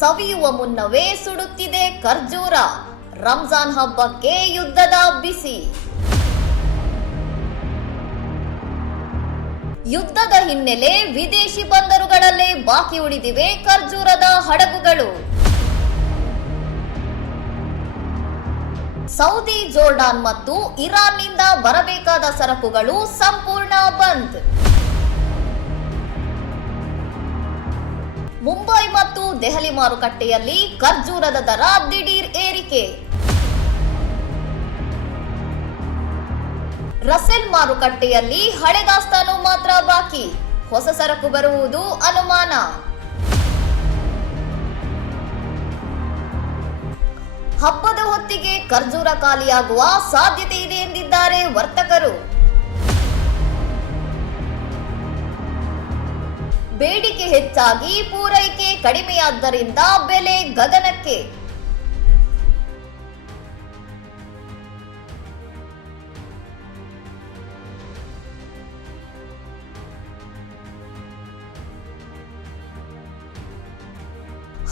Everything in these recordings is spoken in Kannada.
ಸವಿಯುವ ಮುನ್ನವೇ ಸುಡುತ್ತಿದೆ ಖರ್ಜೂರ. ರಂಜಾನ್ ಹಬ್ಬಕ್ಕೆ ಯುದ್ಧದ ಬಿಸಿ. ಯುದ್ಧದ ಹಿನ್ನೆಲೆ ವಿದೇಶಿ ಬಂದರುಗಳಲ್ಲೇ ಬಾಕಿ ಉಳಿದಿವೆ ಖರ್ಜೂರದ ಹಡಗುಗಳು. ಸೌದಿ, ಜೋರ್ಡಾನ್ ಮತ್ತು ಇರಾನ್ನಿಂದ ಬರಬೇಕಾದ ಸರಕುಗಳು ಸಂಪೂರ್ಣ ಬಂದ್. ಮುಂಬೈ ಮತ್ತು ದೆಹಲಿ ಮಾರುಕಟ್ಟೆಯಲ್ಲಿ ಖರ್ಜೂರದ ದರ ದಿಢೀರ್ ಏರಿಕೆ. ರಸೆಲ್ ಮಾರುಕಟ್ಟೆಯಲ್ಲಿ ಹಳೆ ದಾಸ್ತಾನು ಮಾತ್ರ ಬಾಕಿ. ಹೊಸ ಸರಕು ಬರುವುದು ಅನುಮಾನ. ಹಬ್ಬದ ಹೊತ್ತಿಗೆ ಖರ್ಜೂರ ಖಾಲಿಯಾಗುವ ಸಾಧ್ಯತೆ ಇದೆ ಎಂದಿದ್ದಾರೆ ವರ್ತಕರು. ಬೇಡಿಕೆ ಹೆಚ್ಚಾಗಿ ಪೂರೈಕೆ ಕಡಿಮೆಯಾದ್ದರಿಂದ ಬೆಲೆ ಗಗನಕ್ಕೆ.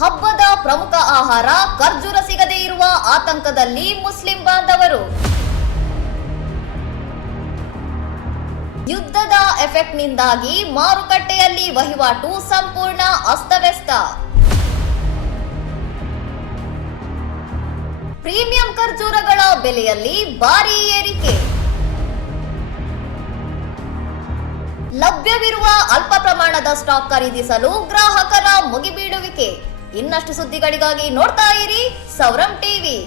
ಹಬ್ಬದ ಪ್ರಮುಖ ಆಹಾರ ಖರ್ಜೂರ ಸಿಗದೇ ಇರುವ ಆತಂಕದಲ್ಲಿ ಮುಸ್ಲಿಂ ಬಾಂಧವರು. ಯುದ್ಧದ ಎಫೆಕ್ಟ್ನಿಂದಾಗಿ ಮಾರುಕಟ್ಟೆಯಲ್ಲಿ ವಹಿವಾಟು ಸಂಪೂರ್ಣ ಅಸ್ತವ್ಯಸ್ತ. ಪ್ರೀಮಿಯಂ ಖರ್ಜೂರಗಳ ಬೆಲೆಯಲ್ಲಿ ಭಾರೀ ಏರಿಕೆ. ಲಭ್ಯವಿರುವ ಅಲ್ಪ ಪ್ರಮಾಣದ ಸ್ಟಾಕ್ ಖರೀದಿಸಲು ಗ್ರಾಹಕರ ಮುಗಿಬೀಳುವಿಕೆ. ಇನ್ನಷ್ಟು ಸುದ್ದಿಗಳಿಗಾಗಿ ನೋಡ್ತಾ ಇರಿ ಸೌರಂ ಟಿವಿ.